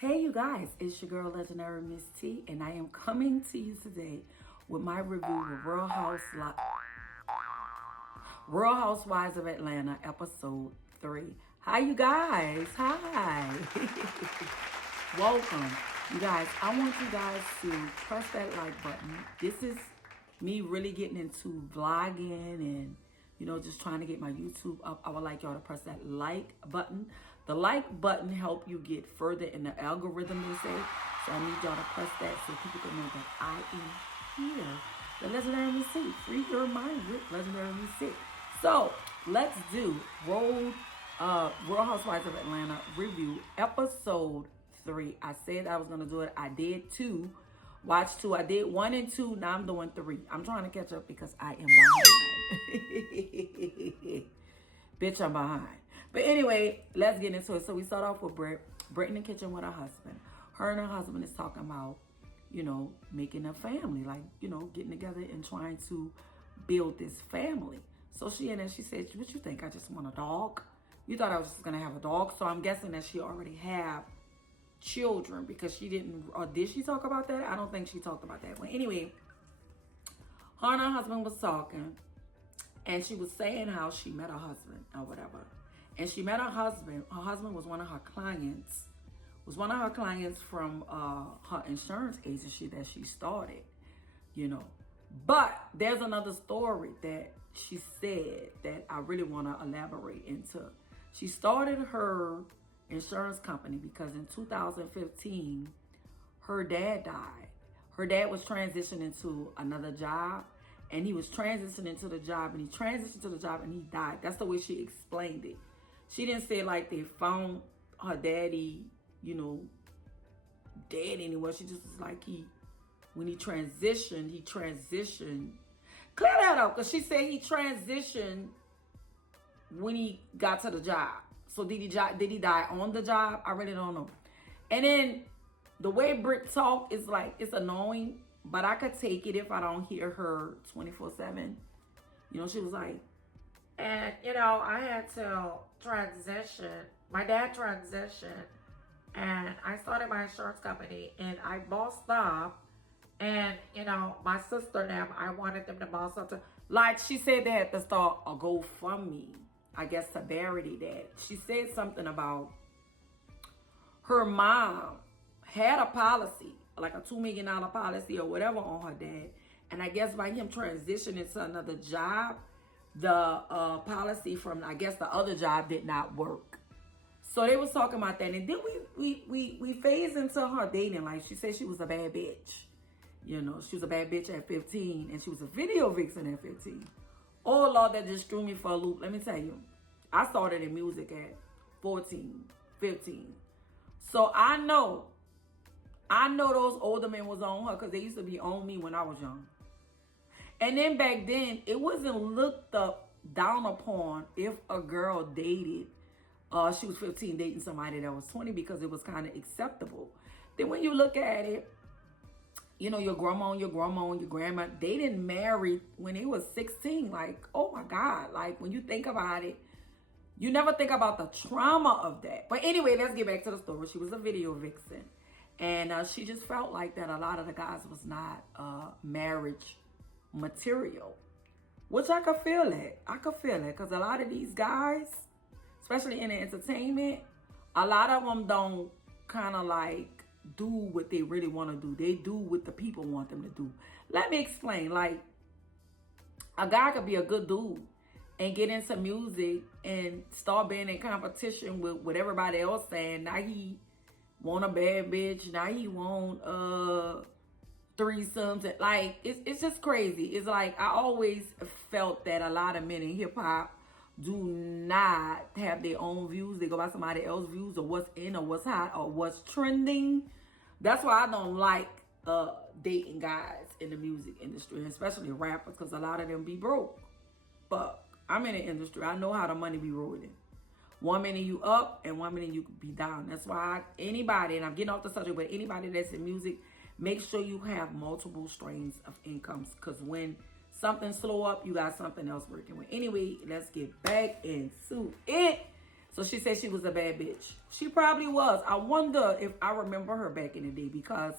Hey you guys, it's your girl Legendary Miss T, and I am coming to you today with my review of Real Housewives of Atlanta, episode 3. Hi you guys, hi. Welcome. You guys, I want you guys to press that like button. This is me really getting into vlogging and just trying to get my YouTube up. I would like y'all to press that like button. The like button help you get further in the algorithm, they say. So I need y'all to press that so people can know that I am here. The Legendary Miss T. Free your mind with Legendary Miss T. So let's do Real Housewives of Atlanta review episode 3. I said I was gonna do it. I did 2. Watch 2. I did 1 and 2. Now I'm doing 3. I'm trying to catch up because I am behind. Bitch, I'm behind. But anyway, let's get into it. So we start off with Britt in the kitchen with her husband. Her and her husband is talking about, making a family. Like, getting together and trying to build this family. So she said, what you think? I just want a dog? You thought I was just going to have a dog? So I'm guessing that she already have children because she didn't, or did she talk about that? I don't think she talked about that. Well, anyway, her and her husband was talking and she was saying how she met her husband or whatever. And she met her husband. Her husband was one of her clients, from her insurance agency that she started, But there's another story that she said that I really want to elaborate into. She started her insurance company because in 2015 her dad died. Her dad was transitioning to another job and he was transitioning to the job and he transitioned to the job and he died. That's the way she explained it. She didn't say like they found her daddy, dead anywhere. She just was like when he transitioned. Clear that up, because she said he transitioned when he got to the job. So did he die on the job? I really don't know. And then the way Britt talk is like, it's annoying, but I could take it if I don't hear her 24/7. She was like, and I had to transition. My dad transitioned and I started my insurance company and I bossed up. And, my sister and them, I wanted them to boss up to, like she said they had to start a GoFundMe, I guess, to bury their dad. She said something about her mom had a policy, like a $2 million policy or whatever on her dad. And I guess by him transitioning to another job, the policy from, I guess, the other job did not work. So they was talking about that. And then we phased into her dating life. She said she was a bad bitch. She was a bad bitch at 15 and she was a video vixen at 15. Oh Lord, that just threw me for a loop. Let me tell you, I started in music at 14, 15. So I know those older men was on her because they used to be on me when I was young. And then back then, it wasn't looked down upon if a girl dated, she was 15 dating somebody that was 20 because it was kind of acceptable. Then when you look at it, your grandma and your grandma, they didn't marry when they was 16. Like, oh my God. Like, when you think about it, you never think about the trauma of that. But anyway, let's get back to the story. She was a video vixen. And she just felt like that a lot of the guys was not marriage material. Which I could feel it. Because a lot of these guys, especially in the entertainment, a lot of them don't kind of like do what they really want to do. They do what the people want them to do. Let me explain. Like, a guy could be a good dude and get into music and start being in competition with what everybody else saying. Now he want a bad bitch. Now he want threesomes. Like, it's just crazy. It's like, I always felt that a lot of men in hip hop do not have their own views. They go by somebody else's views or what's in or what's hot or what's trending. That's why I don't like dating guys in the music industry, especially rappers, because a lot of them be broke. But I'm in the industry. I know how the money be rolling. 1 minute you up and 1 minute you could be down. That's why anybody, and I'm getting off the subject, but anybody that's in music, make sure you have multiple streams of incomes, because when something slow up, you got something else working with. Anyway, let's get back into it. So she said she was a bad bitch. She probably was. I wonder if I remember her back in the day, because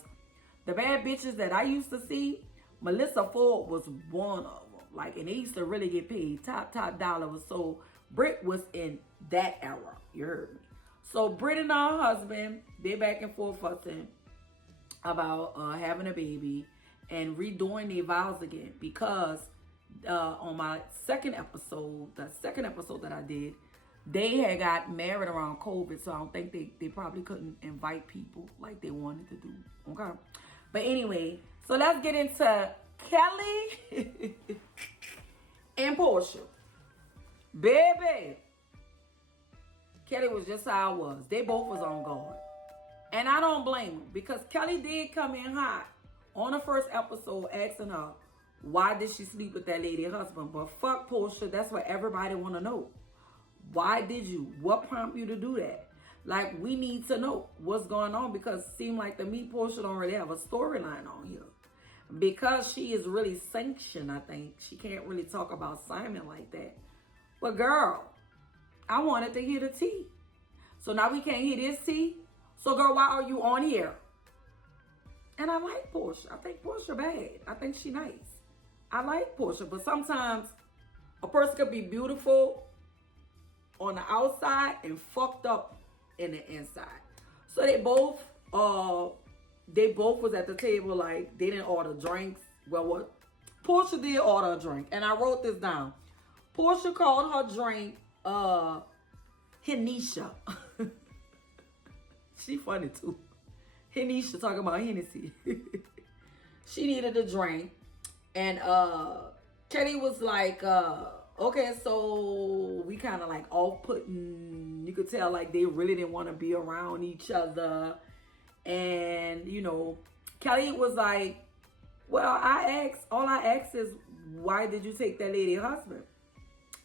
the bad bitches that I used to see, Melissa Ford was one of them. Like, and they used to really get paid top dollar. So Britt was in that era. You heard me. So Britt and her husband, they're back and forth fussing about having a baby and redoing their vows again, because on my second episode, the second episode that I did, they had got married around COVID, so I don't think they probably couldn't invite people like they wanted to do. Okay. But anyway, so let's get into Kelly and Portia. Baby. Kelly was just how I was. They both was on guard. And I don't blame them, because Kelly did come in hot on the first episode asking her, why did she sleep with that lady husband? But fuck Portia, that's what everybody want to know. Why did you? What prompted you to do that? Like, we need to know what's going on, because it seems like to me, Portia don't really have a storyline on here. Because she is really sanctioned, I think. She can't really talk about Simon like that. But girl, I wanted to hear the tea. So now we can't hear this tea. So girl, why are you on here? And I like Portia. I think Portia bad. I think she nice. I like Portia, but sometimes a person could be beautiful on the outside and fucked up in the inside. So they both was at the table, like they didn't order drinks. Well, what? Portia did order a drink, and I wrote this down. Portia called her drink Henisha. She funny too. Henisha talking about Hennessy. She needed a drink. And Kelly was like, okay, so we kind of like off-putting. You could tell like they really didn't want to be around each other. And, you know, Kelly was like, well, all I asked is, why did you take that lady husband?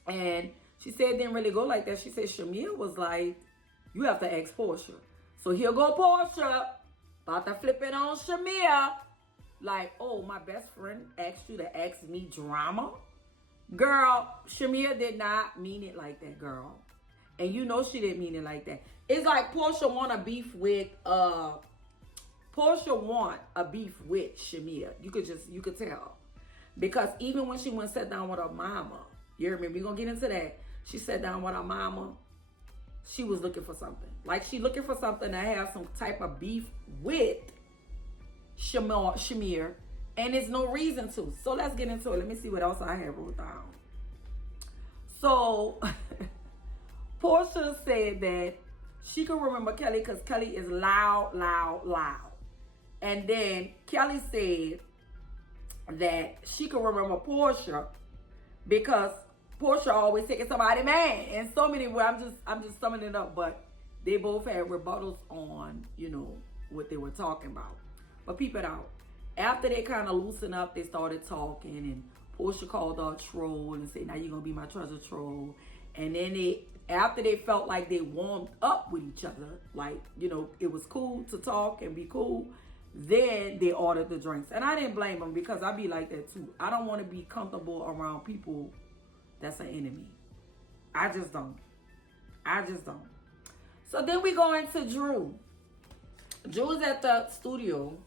And she said it didn't really go like that. She said Shamir was like, you have to ask Portia. So here go Portia, about to flip it on Shamir. Like, oh, my best friend asked you to ask me drama? Girl, Shamir did not mean it like that, girl. And you know she didn't mean it like that. It's like Portia want a beef with, Shamir. You could tell. Because even when she went sat down with her mama, you remember, we're going to get into that. She sat down with her mama. She was looking for something. Like, she looking for something to have some type of beef with Shamir, and there's no reason to. So let's get into it. Let me see what else I have wrote down. So Portia said that she could remember Kelly because Kelly is loud. And then Kelly said that she could remember Portia because Portia always taking somebody man. And so many ways, I'm just summing it up, but they both had rebuttals on, you know, what they were talking about. But peep it out. After they kind of loosened up, they started talking, and Portia called her a troll and said, now you're going to be my treasure troll. And then after they felt like they warmed up with each other, like, you know, it was cool to talk and be cool, then they ordered the drinks. And I didn't blame them, because I be like that too. I don't want to be comfortable around people that's an enemy. I just don't. So then we go into Drew. Drew's at the studio,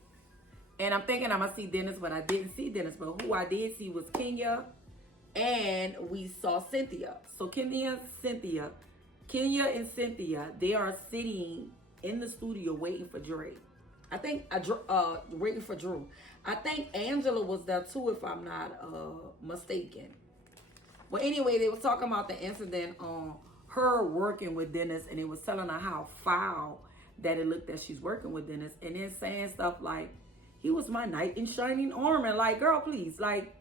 and I'm thinking I'm going to see Dennis, but I didn't see Dennis. But who I did see was Kenya, and we saw Cynthia. So Kenya and Cynthia, they are sitting in the studio waiting for Dre. I think, waiting for Drew. I think Angela was there too, if I'm not mistaken. Well, anyway, they were talking about the incident on her working with Dennis, and it was telling her how foul that it looked that she's working with Dennis, and then saying stuff like, he was my knight in shining armor. Like, girl, please, like,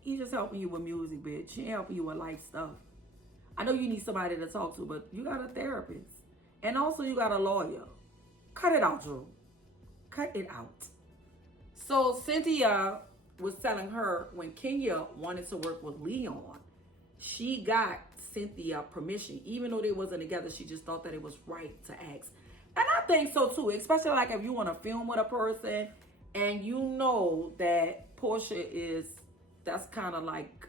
he just helping you with music, bitch. He ain't helping you with life stuff. I know you need somebody to talk to, but you got a therapist, and also you got a lawyer. Cut it out, Drew. Cut it out. So Cynthia was telling her when Kenya wanted to work with Leon, she got Cynthia permission. Even though they wasn't together, she just thought that it was right to ask. And I think so too, especially like if you want to film with a person and you know that Portia is, that's kind of like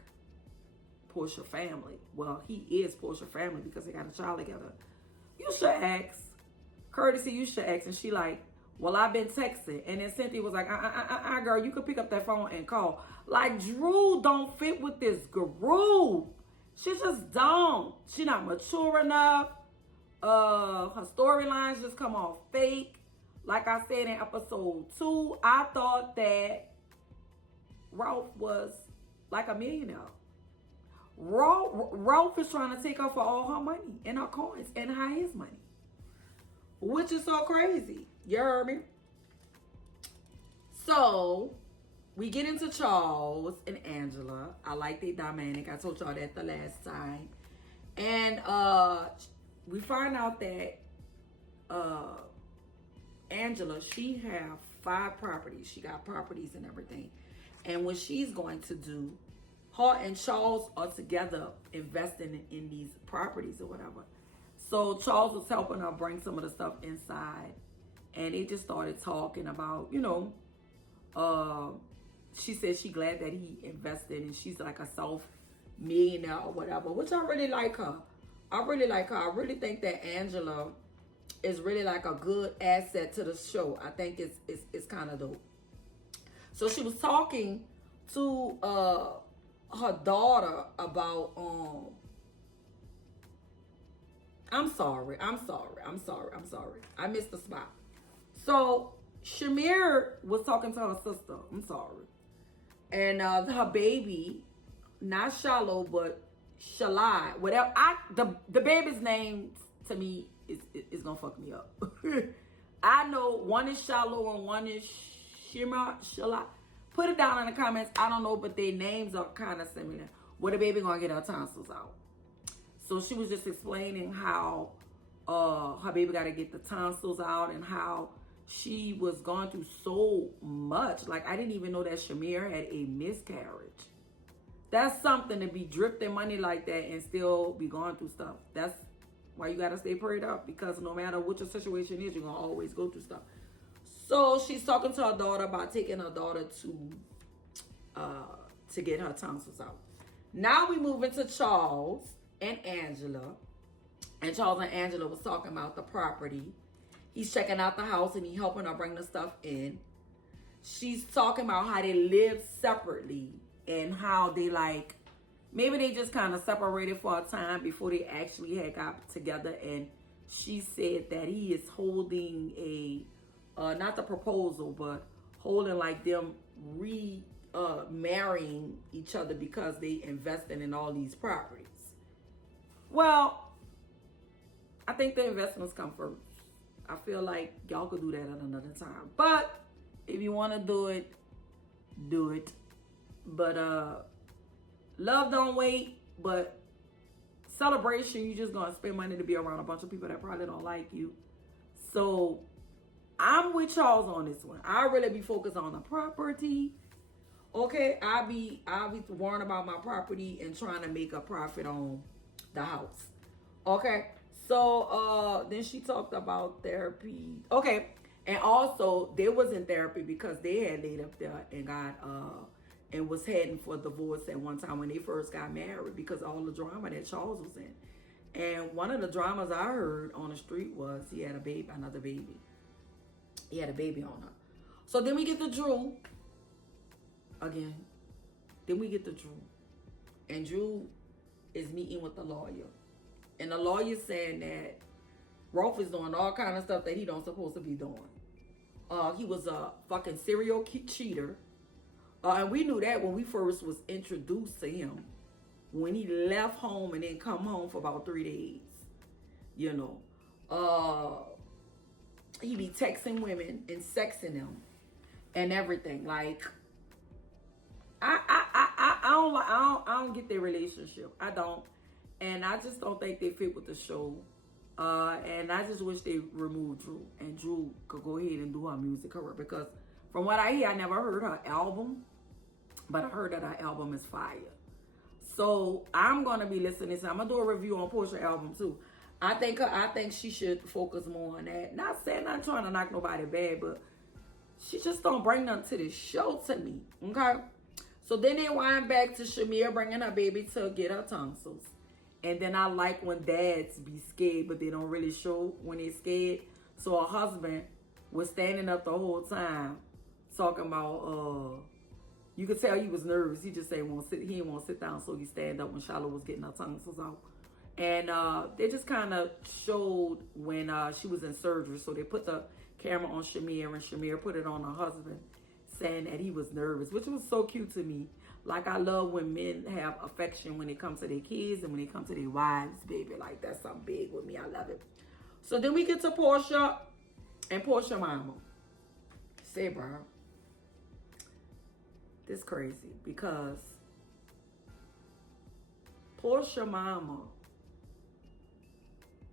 Portia family. Well, he is Portia family because they got a child together. You should ask. Courtesy, you should ask. And she like, well, I've been texting. And then Cynthia was like, girl, you could pick up that phone and call. Like, Drew don't fit with this group. She just don't. She not mature enough. Her storylines just come off fake. Like I said in episode 2, I thought that Ralph was like a millionaire. Ralph is trying to take her for all her money and her coins and hide his money. Which is so crazy. You heard me? So, we get into Charles and Angela. I like their dynamic. I told y'all that the last time. And we find out that Angela, she have 5 properties. She got properties and everything. And what she's going to do, her and Charles are together investing in these properties or whatever. So Charles was helping her bring some of the stuff inside. And they just started talking about, you know, she said she glad that he invested and she's like a self-millionaire or whatever, which I really like her. I really like her. I really think that Angela is really like a good asset to the show. I think it's kind of dope. So she was talking to her daughter about I'm sorry. I missed the spot. So Shamir was talking to her sister. I'm sorry. And her baby, not Shallow, but Shalai, whatever. The baby's name to me is gonna fuck me up. I know one is Shallow and one is Shalai. Put it down in the comments. I don't know, but their names are kind of similar. Where the baby gonna get her tonsils out. So she was just explaining how her baby got to get the tonsils out and how she was going through so much. Like, I didn't even know that Shamir had a miscarriage. That's something to be dripped in money like that and still be going through stuff. That's why you got to stay prayed up, because no matter what your situation is, you're going to always go through stuff. So she's talking to her daughter about taking her daughter to get her tonsils out. Now we move into Charles and Angela. And Charles and Angela was talking about the property. He's checking out the house and he helping her bring the stuff in. She's talking about how they live separately and how they like, maybe they just kind of separated for a time before they actually had got together. And she said that he is holding a, not the proposal, but holding like them marrying each other because they invested in all these properties. Well, I think the investments come first. I feel like y'all could do that at another time. But if you want to do it, do it. But love don't wait. But celebration, you just going to spend money to be around a bunch of people that probably don't like you. So I'm with Charles on this one. I really be focused on the property. Okay, I'll be worrying about my property and trying to make a profit on the house. Okay, so then she talked about therapy. Okay, and also they was in therapy because they had laid up there and got and was heading for divorce at one time when they first got married because all the drama that Charles was in. And one of the dramas I heard on the street was he had a baby, another baby. He had a baby on her. So then we get to Drew again. Then we get to Drew, and Drew is meeting with the lawyer. And the lawyer's saying that Rolf is doing all kind of stuff that he don't supposed to be doing. He was a fucking serial cheater. And we knew that when we first was introduced to him. When he left home and then come home for about 3 days. You know. He be texting women and sexing them. And everything. Like, I don't get their relationship. I don't. And I just don't think they fit with the show. And I just wish they removed Drew. And Drew could go ahead and do her music career. Because from what I hear, I never heard her album. But I heard that her album is fire. So I'm going to be listening. So I'm going to do a review on Portia's album too. I think she should focus more on that. Not saying I'm trying to knock nobody bad, but she just don't bring nothing to this show to me. Okay? So then they wind back to Shamir bringing her baby to get her tonsils. And then I like when dads be scared, but they don't really show when they're scared. So her husband was standing up the whole time talking about, you could tell he was nervous. He just said he didn't want to sit down, so he stand up when Charlotte was getting her tonsils out. And they just kind of showed when she was in surgery. So they put the camera on Shamir, and Shamir put it on her husband, saying that he was nervous, which was so cute to me. Like, I love when men have affection when it comes to their kids and when it comes to their wives, baby. Like, that's something big with me. I love it. So then we get to Portia and Portia mama. Say, bro, this crazy because Portia mama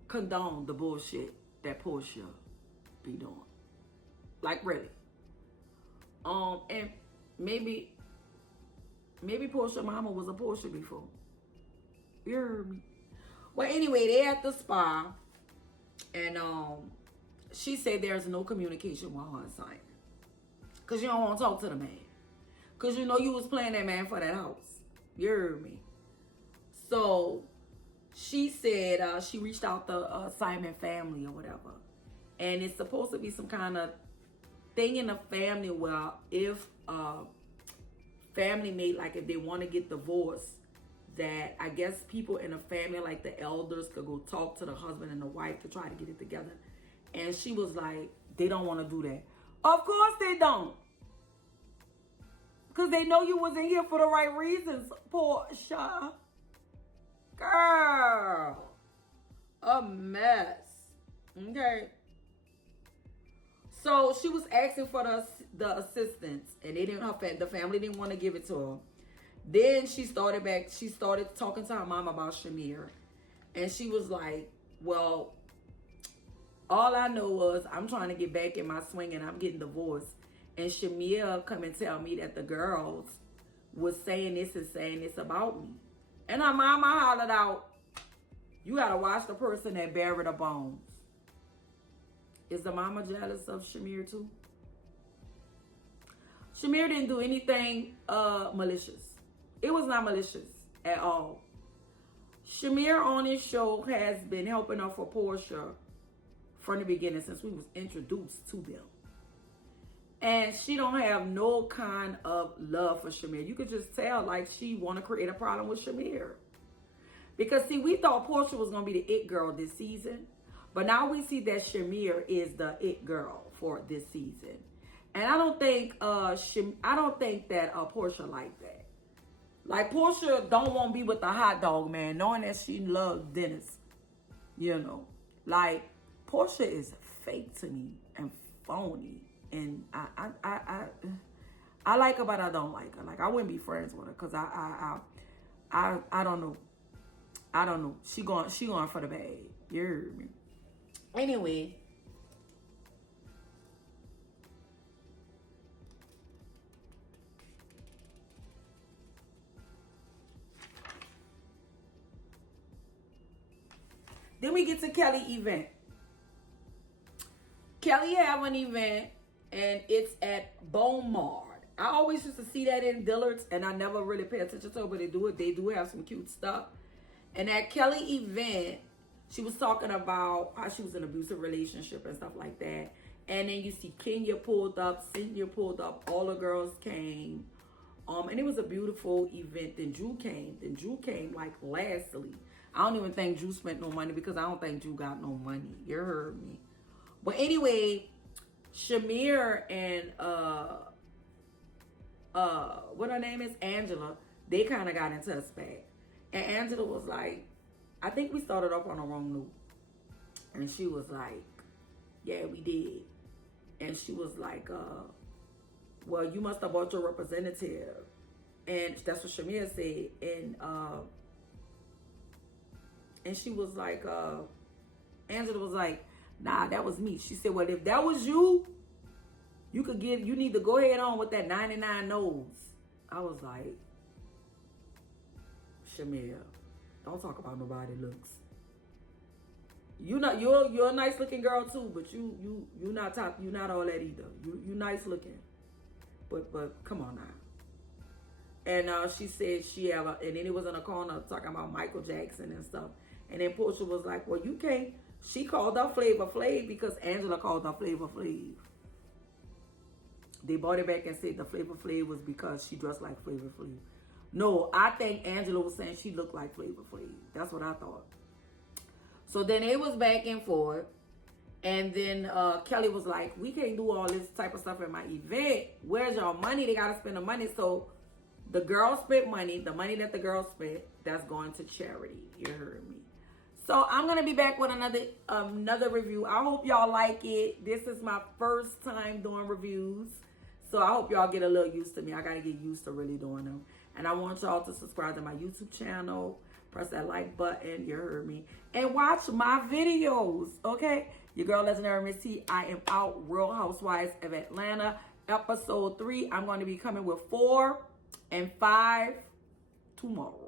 condoned the bullshit that Portia be doing. Like, really. And maybe Portia mama was a Portia before. You heard me? Well, anyway, they at the spa, and she said there's no communication with her and Simon, cause you don't want to talk to the man, cause you know you was playing that man for that house. You heard me? So she said she reached out to Simon family or whatever, and it's supposed to be some kind of thing in the family where if family made, like, if they want to get divorced, that I guess people in the family, like the elders, could go talk to the husband and the wife to try to get it together. And she was like, they don't want to do that. Of course they don't, because they know you wasn't here for the right reasons. Portia, girl, a mess. Okay. So she was asking for the assistance, and the family didn't want to give it to her. Then she started talking to her mom about Shamir, and she was like, well, all I know was I'm trying to get back in my swing and I'm getting divorced. And Shamir come and tell me that the girls was saying this and saying this about me. And her mama hollered out, you gotta watch the person that buried the bones. Is the mama jealous of Shamir too? Shamir didn't do anything malicious. It was not malicious at all. Shamir on his show has been helping her for Portia from the beginning, since we was introduced to them. And she don't have no kind of love for Shamir. You could just tell, like, she want to create a problem with Shamir. Because, see, we thought Portia was going to be the it girl this season. But now we see that Shamir is the it girl for this season. And I don't think that Portia like that. Like, Portia don't want to be with the hot dog man, knowing that she loves Dennis. You know. Like, Portia is fake to me and phony. And I like her, but I don't like her. Like, I wouldn't be friends with her, because I don't know. I don't know. She going for the bag. You heard me? Anyway. Then we get to Kelly event. Kelly have an event, and it's at Beaumont. I always used to see that in Dillard's, and I never really pay attention to it, but they do it. They do have some cute stuff. And at Kelly event, she was talking about how she was in an abusive relationship and stuff like that. And then you see Kenya pulled up, Cynthia pulled up, all the girls came. And it was a beautiful event. Then Drew came. Like lastly. I don't even think Drew spent no money, because I don't think Drew got no money. You heard me. But anyway, Shamir and what her name is, Angela, they kind of got into a spat. And Angela was like, I think we started off on the wrong note. And she was like, yeah, we did. And she was like, well, you must have bought your representative. And that's what Shamir said. And she was like, Angela was like, nah, that was me. She said, well, if that was you, you need to go ahead on with that 99 no's. I was like, Shamir, don't talk about nobody looks. You're a nice looking girl too, but you're not all that either. You nice looking. But come on now. And she said she ever, and then it was in a corner talking about Michael Jackson and stuff. And then Portia was like, well, you can't. She called her Flavor Flav because Angela called her Flavor Flav. They brought it back and said the Flavor Flav was because she dressed like Flavor Flav. No, I think Angela was saying she looked like Flavor Flav. That's what I thought. So then it was back and forth. And then Kelly was like, we can't do all this type of stuff at my event. Where's your money? They got to spend the money. So the girl spent money. The money that the girl spent, that's going to charity. You heard me. So I'm going to be back with another review. I hope y'all like it. This is my first time doing reviews. So I hope y'all get a little used to me. I got to get used to really doing them. And I want y'all to subscribe to my YouTube channel. Press that like button. You heard me. And watch my videos. Okay? Your girl, Legendary Miss T. I am out. Real Housewives of Atlanta. Episode 3. I'm going to be coming with 4 and 5 tomorrow.